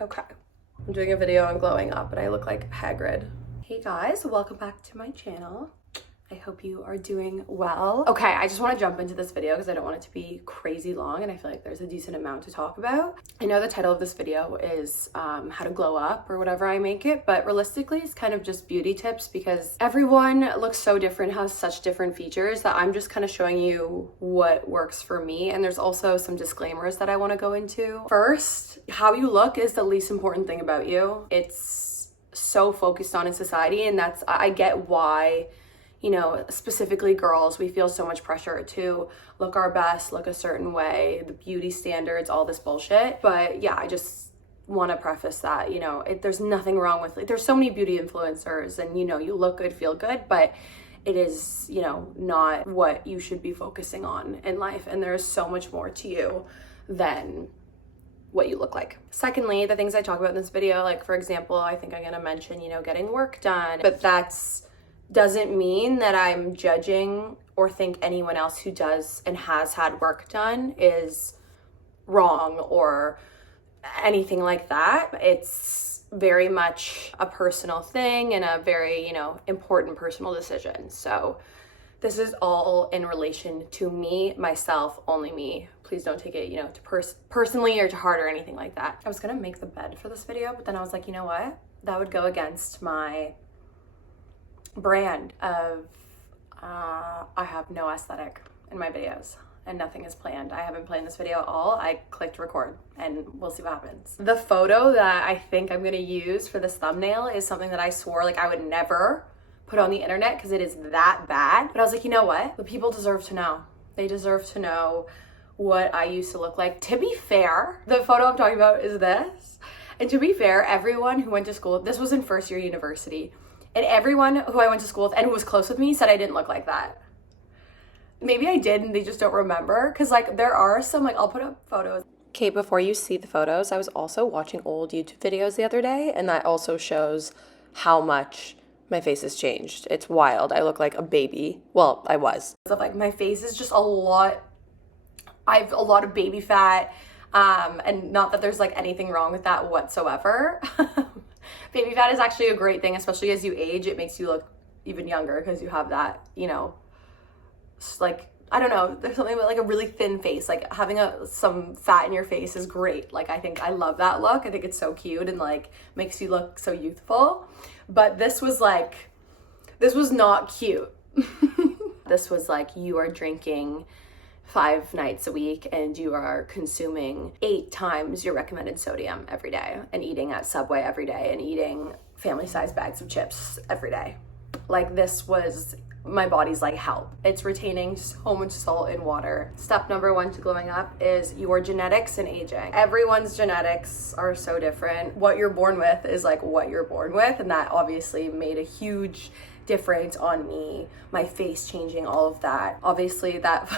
Okay, I'm doing a video on glowing up and I look like Hagrid. Hey guys, welcome back to my channel. I hope you are doing well. Okay, I just want to jump into this video because I don't want it to be crazy long and I feel like there's a decent amount to talk about. I know the title of this video is how to glow up or whatever I make it, but realistically it's kind of just beauty tips because everyone looks so different, has such different features that I'm just kind of showing you what works for me. And there's also some disclaimers that I want to go into. First, how you look is the least important thing about you. It's so focused on in society, and I get why, you know, specifically girls, we feel so much pressure to look our best, look a certain way, the beauty standards, all this bullshit. But yeah, I just want to preface that, you know, there's nothing wrong with, there's so many beauty influencers and, you know, you look good, feel good, but it is, you know, not what you should be focusing on in life. And there's so much more to you than what you look like. Secondly, the things I talk about in this video, like for example, I think I'm gonna mention, you know, getting work done, but doesn't mean that I'm judging or think anyone else who does and has had work done is wrong or anything like that. It's very much a personal thing and a very, you know, important personal decision. So this is all in relation to me, myself, only me. Please don't take it, you know, to personally or to heart or anything like that. I was gonna make the bed for this video, but then I was like, you know what? That would go against my brand of I have no aesthetic in my videos and nothing is planned. I haven't planned this video at all. I clicked record and we'll see what happens. The photo that I think I'm gonna use for this thumbnail is something that I swore like I would never put on the internet because it is that bad. But I was like, you know what? The people deserve to know. They deserve to know what I used to look like. To be fair, the photo I'm talking about is this. And to be fair, everyone who went to school, this was in first year university, and everyone who I went to school with and who was close with me said I didn't look like that. Maybe I did and they just don't remember. Cause like there are some, like I'll put up photos. Okay, before you see the photos, I was also watching old YouTube videos the other day, and that also shows how much my face has changed. It's wild. I look like a baby. Well, I was. So like my face is just I have a lot of baby fat. And not that there's like anything wrong with that whatsoever. Baby fat is actually a great thing, especially as you age. It makes you look even younger because you have that, you know, like, I don't know, there's something about like a really thin face. Like having some fat in your face is great. Like I love that look. I think it's so cute and like makes you look so youthful. But this was not cute. This was like you are drinking 5 nights a week and you are consuming 8 times your recommended sodium every day and eating at Subway every day and eating family-sized bags of chips every day. Like this was, my body's like, help. It's retaining so much salt in water. Step number 1 to glowing up is your genetics and aging. Everyone's genetics are so different. What you're born with is like what you're born with, and that obviously made a huge difference on me, my face changing, all of that. Obviously that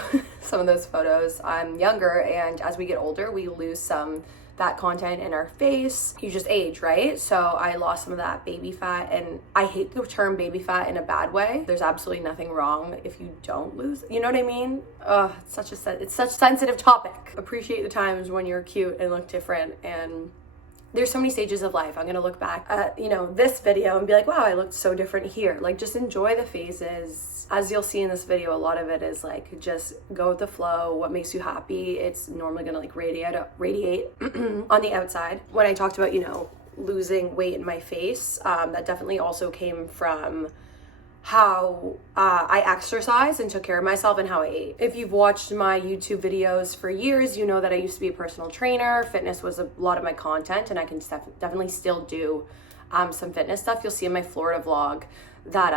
some of those photos, I'm younger, and as we get older we lose some that content in our face. You just age, right? So I lost some of that baby fat, and I hate the term baby fat in a bad way. There's absolutely nothing wrong if you don't lose, you know what I mean? It's such a sensitive topic. Appreciate the times when you're cute and look different, and there's so many stages of life. I'm gonna look back at, you know, this video and be like, wow, I looked so different here. Like just enjoy the phases. As you'll see in this video, a lot of it is like, just go with the flow. What makes you happy? It's normally gonna like radiate on the outside. When I talked about, you know, losing weight in my face, that definitely also came from how I exercised and took care of myself and how I ate. If you've watched my YouTube videos for years, you know that I used to be a personal trainer. Fitness was a lot of my content, and I can definitely still do some fitness stuff. You'll see in my Florida vlog that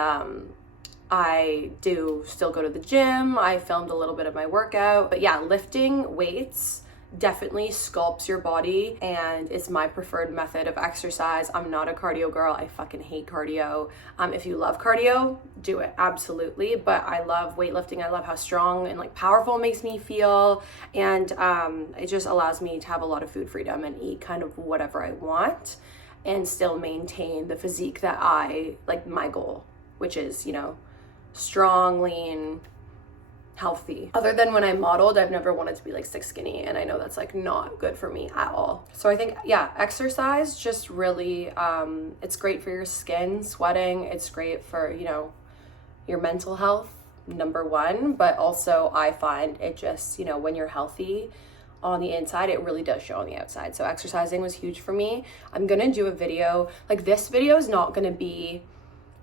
I do still go to the gym. I filmed a little bit of my workout, but yeah, lifting weights definitely sculpts your body, and it's my preferred method of exercise. I'm not a cardio girl. I fucking hate cardio. If you love cardio, do it, absolutely. But I love weightlifting. I love how strong and like powerful it makes me feel, and it just allows me to have a lot of food freedom and eat kind of whatever I want and still maintain the physique that I like, my goal, which is, you know, strong, lean, healthy. Other than when I modeled, I've never wanted to be like sick skinny, and I know that's like not good for me at all. So I think, yeah, exercise just really, it's great for your skin, sweating. It's great for, you know, your mental health, number one, but also I find it just, you know, when you're healthy on the inside, it really does show on the outside. So exercising was huge for me. I'm gonna do a video, like this video is not gonna be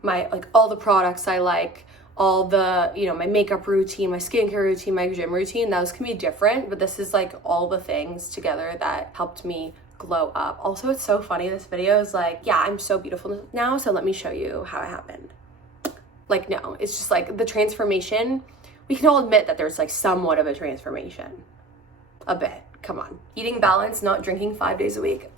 my, like all the products I like, all the, you know, my makeup routine, my skincare routine, my gym routine. Those can be different, but this is like all the things together that helped me glow up. Also, it's so funny, this video is like, yeah, I'm so beautiful now, so let me show you how it happened. Like, no, it's just like the transformation. We can all admit that there's like somewhat of a transformation. A bit, come on. Eating balance, not drinking 5 days a week.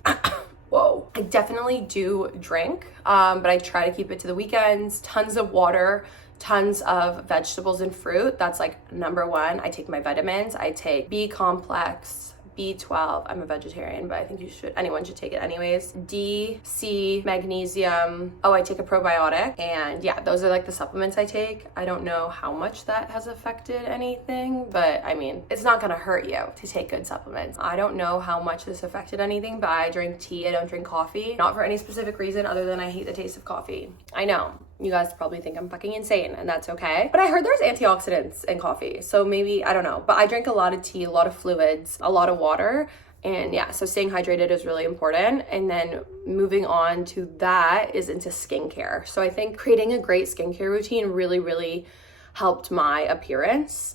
Whoa. I definitely do drink, but I try to keep it to the weekends. Tons of water, tons of vegetables and fruit. That's like number one. I take my vitamins. I take B complex, B12. I'm a vegetarian, but I think anyone should take it anyways. D, C, magnesium. Oh, I take a probiotic. And yeah, those are like the supplements I take. I don't know how much that has affected anything, but I mean, it's not gonna hurt you to take good supplements. I don't know how much this affected anything, but I drink tea. I don't drink coffee. Not for any specific reason other than I hate the taste of coffee. I know. You guys probably think I'm fucking insane, and that's okay. But I heard there's antioxidants in coffee, so maybe, I don't know. But I drink a lot of tea, a lot of fluids, a lot of water, and yeah, so staying hydrated is really important. And then moving on to that is into skincare. So I think creating a great skincare routine really, really helped my appearance.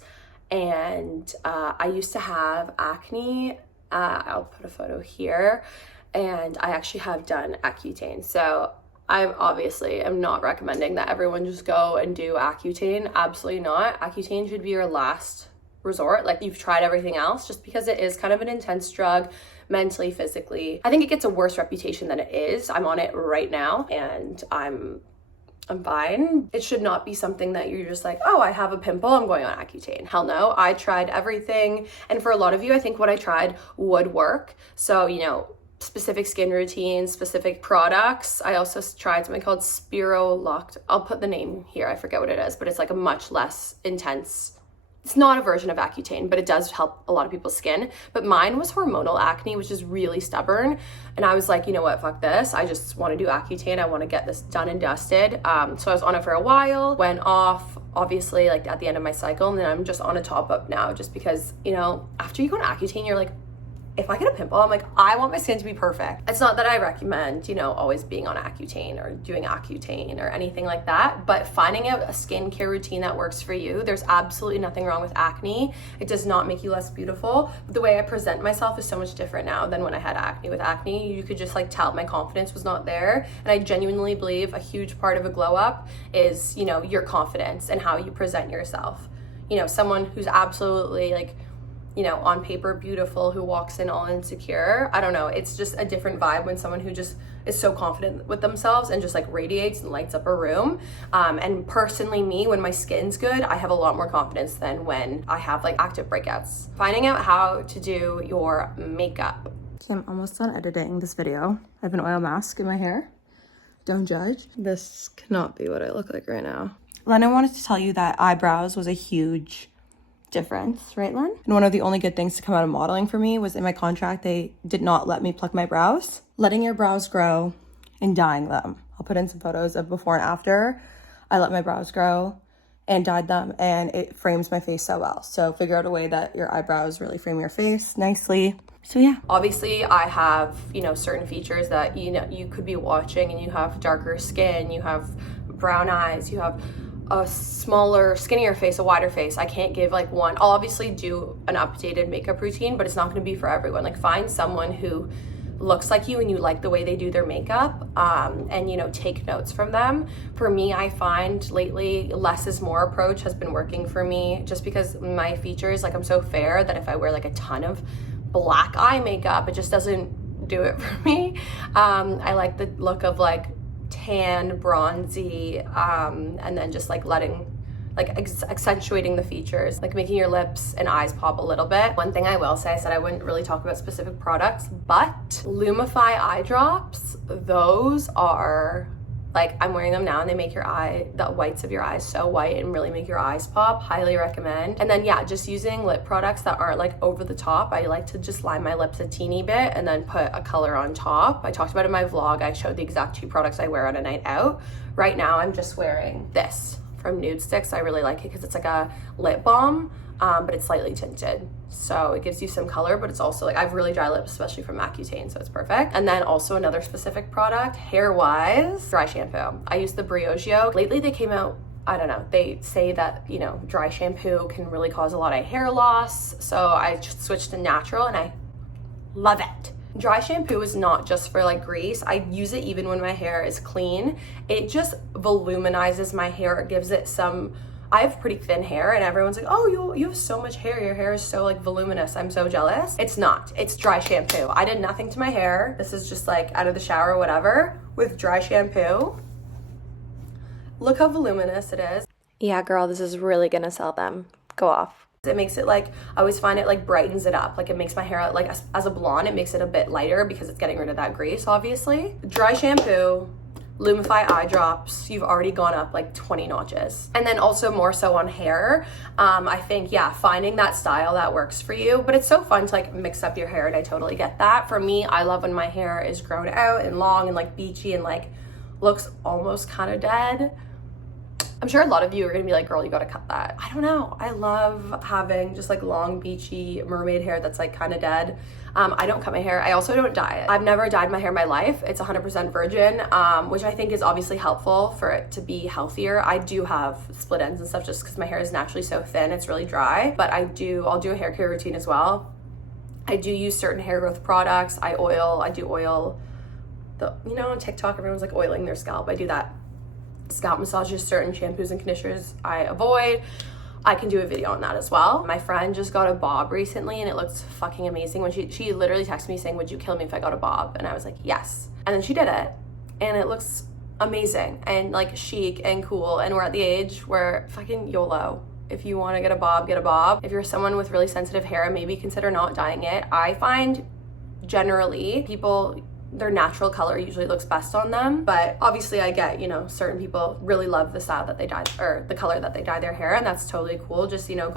And I used to have acne. I'll put a photo here. And I actually have done Accutane. So I obviously am not recommending that everyone just go and do Accutane. Absolutely not. Accutane should be your last resort. Like, you've tried everything else, just because it is kind of an intense drug, mentally, physically. I think it gets a worse reputation than it is. I'm on it right now and I'm fine. It should not be something that you're just like, oh, I have a pimple, I'm going on Accutane. Hell no. I tried everything. And for a lot of you, I think what I tried would work. So, you know, specific skin routines, specific products. I also tried something called Spiroloct. I'll put the name here. I forget what it is, but it's like a much less intense. It's not a version of Accutane, but it does help a lot of people's skin. But mine was hormonal acne, which is really stubborn. And I was like, you know what, fuck this. I just want to do Accutane. I want to get this done and dusted. So I was on it for a while, went off, obviously, like at the end of my cycle. And then I'm just on a top up now, just because, you know, after you go on Accutane, you're like, if I get a pimple, I'm like, I want my skin to be perfect. It's not that I recommend, you know, always being on Accutane or doing Accutane or anything like that, but finding out a skincare routine that works for you. There's absolutely nothing wrong with acne. It does not make you less beautiful. But the way I present myself is so much different now than when I had acne. With acne, you could just like tell my confidence was not there. And I genuinely believe a huge part of a glow up is, you know, your confidence and how you present yourself. You know, someone who's absolutely like, you know, on paper beautiful, who walks in all insecure. I don't know. It's just a different vibe when someone who just is so confident with themselves and just like radiates and lights up a room. And personally, me, when my skin's good, I have a lot more confidence than when I have like active breakouts. Finding out how to do your makeup. So I'm almost done editing this video. I have an oil mask in my hair. Don't judge. This cannot be what I look like right now. Then I wanted to tell you that eyebrows was a huge difference, right, Len? And one of the only good things to come out of modeling for me was in my contract, they did not let me pluck my brows. Letting your brows grow and dyeing them. I'll put in some photos of before and after. I let my brows grow and dyed them, and it frames my face so well. So figure out a way that your eyebrows really frame your face nicely. So yeah, obviously I have, you know, certain features that, you know, you could be watching, and you have darker skin, you have brown eyes, you have a smaller, skinnier face, a wider face. I can't give like one. I'll obviously do an updated makeup routine, but it's not going to be for everyone. Like, find someone who looks like you and you like the way they do their makeup, and, you know, take notes from them. For me, I find lately less is more approach has been working for me, just because my features, like, I'm so fair that if I wear like a ton of black eye makeup, it just doesn't do it for me. I like the look of like tan, bronzy, and then just like letting, like accentuating the features, like making your lips and eyes pop a little bit. One thing I will say, I said I wouldn't really talk about specific products, but Lumify eye drops, those are Like, I'm wearing them now and they make the whites of your eyes so white and really make your eyes pop. Highly recommend. And then yeah, just using lip products that aren't like over the top. I like to just line my lips a teeny bit and then put a color on top. I talked about it in my vlog. I showed the exact 2 products I wear on a night out. Right now I'm just wearing this from Nude Sticks. I really like it because it's like a lip balm, but it's slightly tinted. So it gives you some color, but it's also like, I have really dry lips, especially from Accutane, so it's perfect. And then also another specific product, hair-wise, dry shampoo. I use the Briogeo. Lately they came out, I don't know, they say that, you know, dry shampoo can really cause a lot of hair loss. So I just switched to natural and I love it. Dry shampoo is not just for like grease. I use it even when my hair is clean. It just voluminizes my hair. It gives it some, I have pretty thin hair and everyone's like, oh, you have so much hair. Your hair is so like voluminous. I'm so jealous. It's not. It's dry shampoo. I did nothing to my hair. This is just like out of the shower or whatever with dry shampoo. Look how voluminous it is. Yeah, girl, this is really gonna sell them. Go off. It makes it like, I always find it like brightens it up. Like it makes my hair like as a blonde, it makes it a bit lighter because it's getting rid of that grease, obviously. Dry shampoo, Lumify eye drops, you've already gone up like 20 notches. And then also more so on hair, I think, yeah, finding that style that works for you. But it's so fun to like mix up your hair, and I totally get that. For me, I love when my hair is grown out and long and like beachy and like looks almost kind of dead. I'm sure a lot of you are gonna be like, girl, you gotta cut that. I don't know. I love having just like long, beachy mermaid hair that's like kind of dead. I don't cut my hair. I also don't dye it. I've never dyed my hair in my life. It's 100% virgin, which I think is obviously helpful for it to be healthier. I do have split ends and stuff just because my hair is naturally so thin. It's really dry, but I'll do a hair care routine as well. I do use certain hair growth products. I do oil. You know, on TikTok, everyone's like oiling their scalp. I do that. Scalp massages, certain shampoos and conditioners I avoid. I can do a video on that as well. My friend just got a bob recently and it looks fucking amazing. When she literally texted me saying, would you kill me if I got a bob? And I was like, yes. And then she did it and it looks amazing and like chic and cool. And we're at the age where fucking YOLO. If you want to get a bob, get a bob. If you're someone with really sensitive hair, maybe consider not dyeing it. I find generally people, their natural color usually looks best on them, but obviously I get, you know, certain people really love the style that they dye, or the color that they dye their hair, and that's totally cool. Just, you know,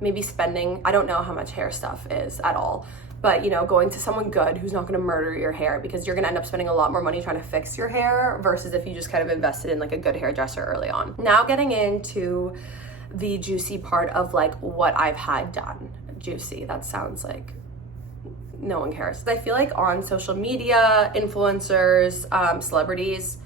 maybe spending, I don't know how much hair stuff is at all, but, you know, going to someone good who's not going to murder your hair, because you're going to end up spending a lot more money trying to fix your hair versus if you just kind of invested in like a good hairdresser early on. Now getting into the juicy part of like what I've had done. Juicy, that sounds like no one cares. I feel like on social media, influencers, celebrities,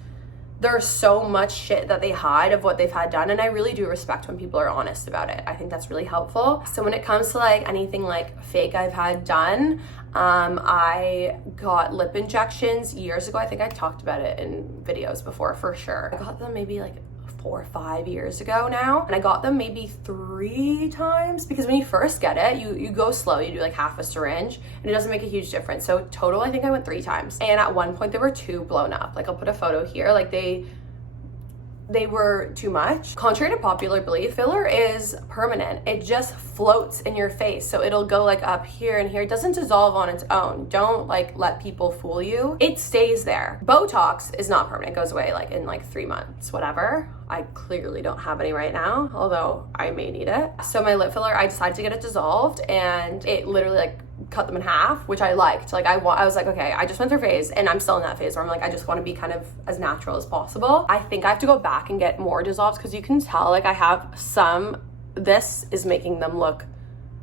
there's so much shit that they hide of what they've had done, and I really do respect when people are honest about it. I think that's really helpful. So when it comes to like anything like fake I've had done, I got lip injections years ago. I think I talked about it in videos before for sure. I got them maybe like 4 or 5 years ago now, and I got them maybe 3 times, because when you first get it, you go slow, you do like half a syringe and it doesn't make a huge difference. So total, I think I went 3 times, and at one point there were 2 blown up. Like I'll put a photo here, like they were too much. Contrary to popular belief, filler is permanent. It just floats in your face. So it'll go like up here and here. It doesn't dissolve on its own. Don't like let people fool you. It stays there. Botox is not permanent. It goes away like in like 3 months, whatever. I clearly don't have any right now, although I may need it. So my lip filler, I decided to get it dissolved, and it literally like cut them in half, which I liked. Like I was like, okay, I just went through a phase, and I'm still in that phase where I'm like, I just want to be kind of as natural as possible. I think I have to go back and get more dissolves, because you can tell like I have some, this is making them look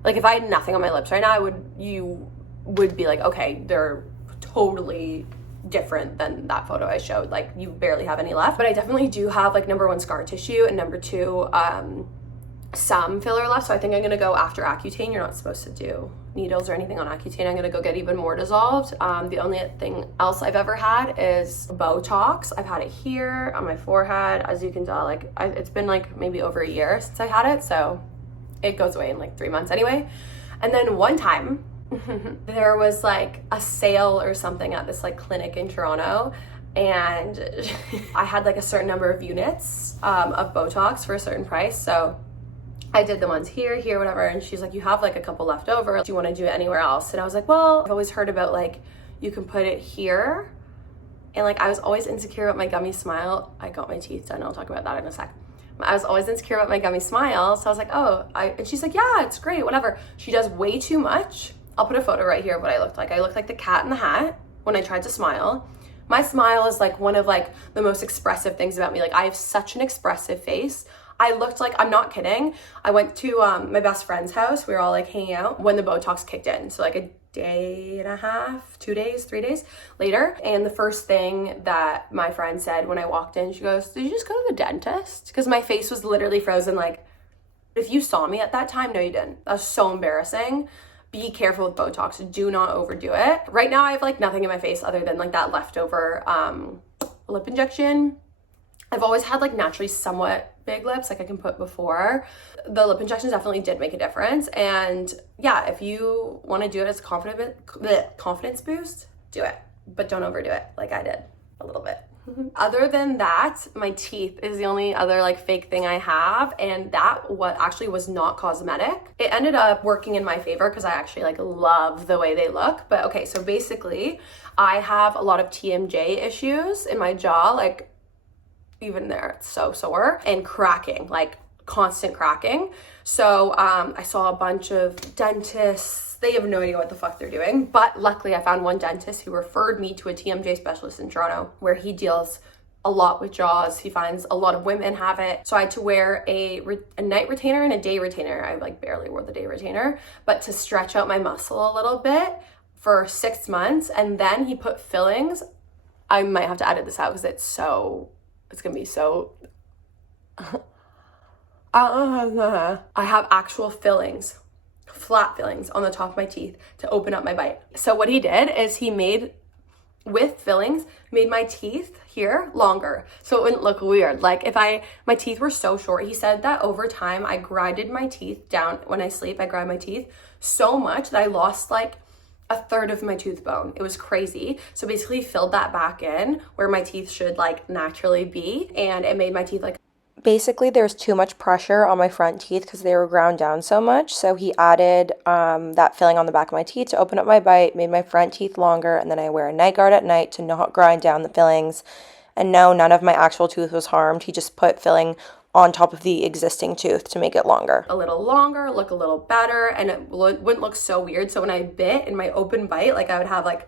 like, if I had nothing on my lips right now, you would be like, okay, they're totally different than that photo I showed. Like you barely have any left. But I definitely do have like number 1 scar tissue, and number 2 some filler left. So I think I'm gonna go after Accutane. You're not supposed to do needles or anything on Accutane. I'm gonna go get even more dissolved. The only thing else I've ever had is Botox. I've had it here on my forehead. As you can tell, like it's been like maybe over a year since I had it, so it goes away in like 3 months anyway. And then one time there was like a sale or something at this like clinic in Toronto, and I had like a certain number of units of Botox for a certain price. So I did the ones here, whatever, and she's like, you have like a couple left over. Do you want to do it anywhere else? And I was like, well, I've always heard about like you can put it here And like, I was always insecure about my gummy smile. I got my teeth done. I'll talk about that in a sec. I was always insecure about my gummy smile. So I was like, and she's like, yeah, it's great, whatever. She does way too much. I'll put a photo right here of what I looked like. I looked like the cat in the hat when I tried to smile. My smile is like one of like the most expressive things about me. Like, I have such an expressive face. I looked like, I'm not kidding. I went to my best friend's house. We were all like hanging out when the Botox kicked in. So like a day and a half, 2 days, 3 days later. And the first thing that my friend said when I walked in, she goes, did you just go to the dentist? Because my face was literally frozen. Like, if you saw me at that time, no, you didn't. That was so embarrassing. Be careful with Botox. Do not overdo it. Right now, I have like nothing in my face other than like that leftover lip injection. I've always had like naturally somewhat big lips, like I can put before. The lip injections definitely did make a difference. And yeah, if you want to do it as a confidence boost, do it. But don't overdo it like I did a little bit. Other than that, my teeth is the only other like fake thing I have, and that what actually was not cosmetic. It ended up working in my favor because I actually like love the way they look. But okay, so basically I have a lot of TMJ issues in my jaw, like even there it's so sore, and cracking, like constant cracking. So I saw a bunch of dentists. They have no idea what the fuck they're doing. But luckily I found one dentist who referred me to a TMJ specialist in Toronto where he deals a lot with jaws. He finds a lot of women have it. So I had to wear a night retainer and a day retainer. I like barely wore the day retainer, but to stretch out my muscle a little bit for 6 months. And then he put fillings. I might have to edit this out because it's gonna be so I have actual fillings, flat fillings on the top of my teeth to open up my bite. So what he did is he made my teeth here longer so it wouldn't look weird. Like if my teeth were so short, he said that over time I grinded my teeth down. When I sleep, I grind my teeth so much that I lost like a third of my tooth bone. It was crazy. So basically filled that back in where my teeth should like naturally be, and it made my teeth like Basically, there was too much pressure on my front teeth because they were ground down so much. So he added that filling on the back of my teeth to open up my bite, made my front teeth longer, and then I wear a night guard at night to not grind down the fillings. And no, none of my actual tooth was harmed. He just put filling on top of the existing tooth to make it longer. A little longer, look a little better, and it wouldn't look so weird. So when I bit in my open bite, like I would have like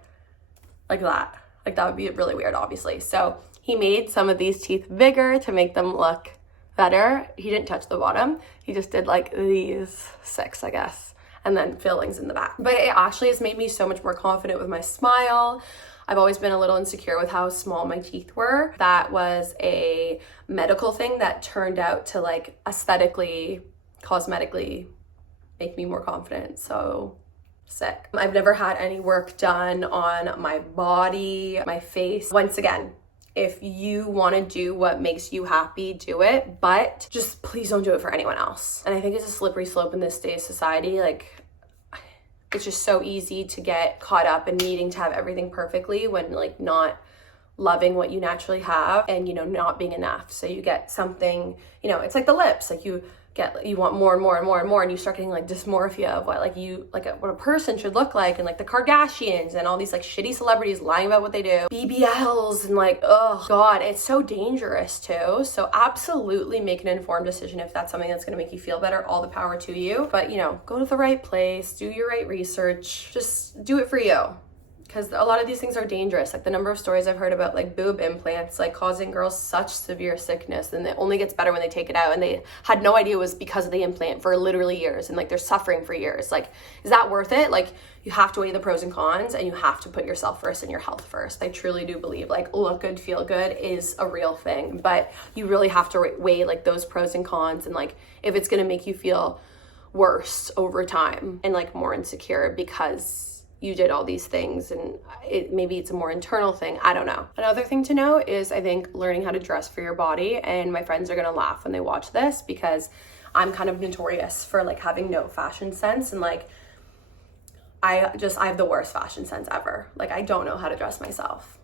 that. Like that would be really weird, obviously. So he made some of these teeth bigger to make them look better. He didn't touch the bottom. He just did like these 6, I guess, and then fillings in the back. But it actually has made me so much more confident with my smile. I've always been a little insecure with how small my teeth were. That was a medical thing that turned out to like aesthetically, cosmetically make me more confident. So sick. I've never had any work done on my body, my face. Once again, if you want to do what makes you happy, do it, but just please don't do it for anyone else. And I think it's a slippery slope in this day of society. Like, it's just so easy to get caught up in needing to have everything perfectly when like not loving what you naturally have and, you know, not being enough. So you get something, you know, it's like the lips, like you want more and more and more and more, and you start getting like dysmorphia of what a person should look like, and like the Kardashians and all these like shitty celebrities lying about what they do, BBLs, and like, oh god, it's so dangerous too. So absolutely make an informed decision. If that's something that's going to make you feel better, all the power to you. But you know, go to the right place, do your right research, just do it for you. Because a lot of these things are dangerous. Like the number of stories I've heard about like boob implants, like causing girls such severe sickness, and it only gets better when they take it out, and they had no idea it was because of the implant for literally years, and like they're suffering for years. Like, is that worth it? Like, you have to weigh the pros and cons, and you have to put yourself first and your health first. I truly do believe like look good, feel good is a real thing, but you really have to weigh like those pros and cons, and like if it's gonna make you feel worse over time and like more insecure because you did all these things, and maybe it's a more internal thing. I don't know. Another thing to know is I think learning how to dress for your body, and my friends are gonna laugh when they watch this because I'm kind of notorious for like having no fashion sense, and like I have the worst fashion sense ever. Like I don't know how to dress myself.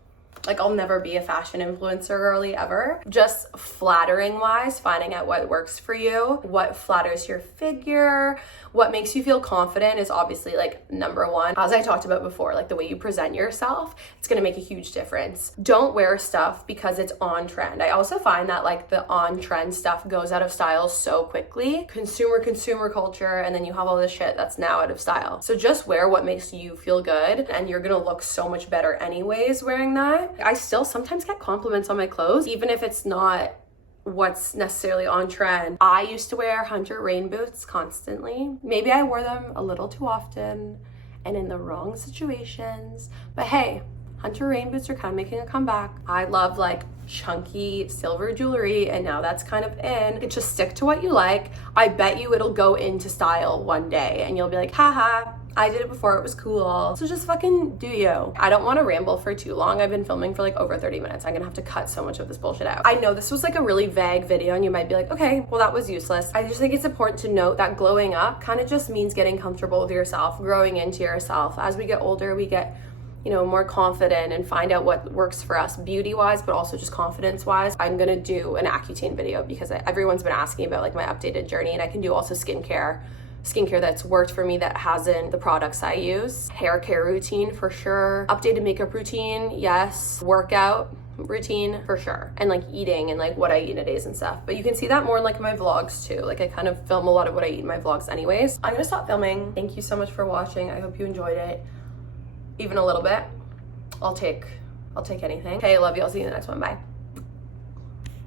Like, I'll never be a fashion influencer girly ever. Just flattering wise, finding out what works for you, what flatters your figure, what makes you feel confident is obviously like number one. As I talked about before, like the way you present yourself, it's gonna make a huge difference. Don't wear stuff because it's on trend. I also find that like the on trend stuff goes out of style so quickly. Consumer culture, and then you have all this shit that's now out of style. So just wear what makes you feel good, and you're gonna look so much better anyways wearing that. I still sometimes get compliments on my clothes, even if it's not what's necessarily on trend. I used to wear Hunter rain boots constantly. Maybe I wore them a little too often and in the wrong situations, but hey, Hunter rain boots are kind of making a comeback. I love like chunky silver jewelry, and now that's kind of in. Just stick to what you like. I bet you it'll go into style one day and you'll be like, haha, I did it before, it was cool. So just fucking do you. I don't want to ramble for too long. I've been filming for like over 30 minutes. I'm gonna have to cut so much of this bullshit out. I know this was like a really vague video and you might be like, okay, well that was useless. I just think it's important to note that glowing up kind of just means getting comfortable with yourself, growing into yourself. As we get older, we get, you know, more confident and find out what works for us beauty wise, but also just confidence wise. I'm gonna do an Accutane video because everyone's been asking about like my updated journey, and I can do also skincare that's worked for me that hasn't the products I use. Hair care routine for sure. Updated makeup routine, yes. Workout routine for sure. And like eating and like what I eat in a days and stuff. But you can see that more in like my vlogs too. Like I kind of film a lot of what I eat in my vlogs anyways. I'm gonna stop filming. Thank you so much for watching. I hope you enjoyed it. Even a little bit. I'll take anything. Okay, I love you. I'll see you in the next one. Bye.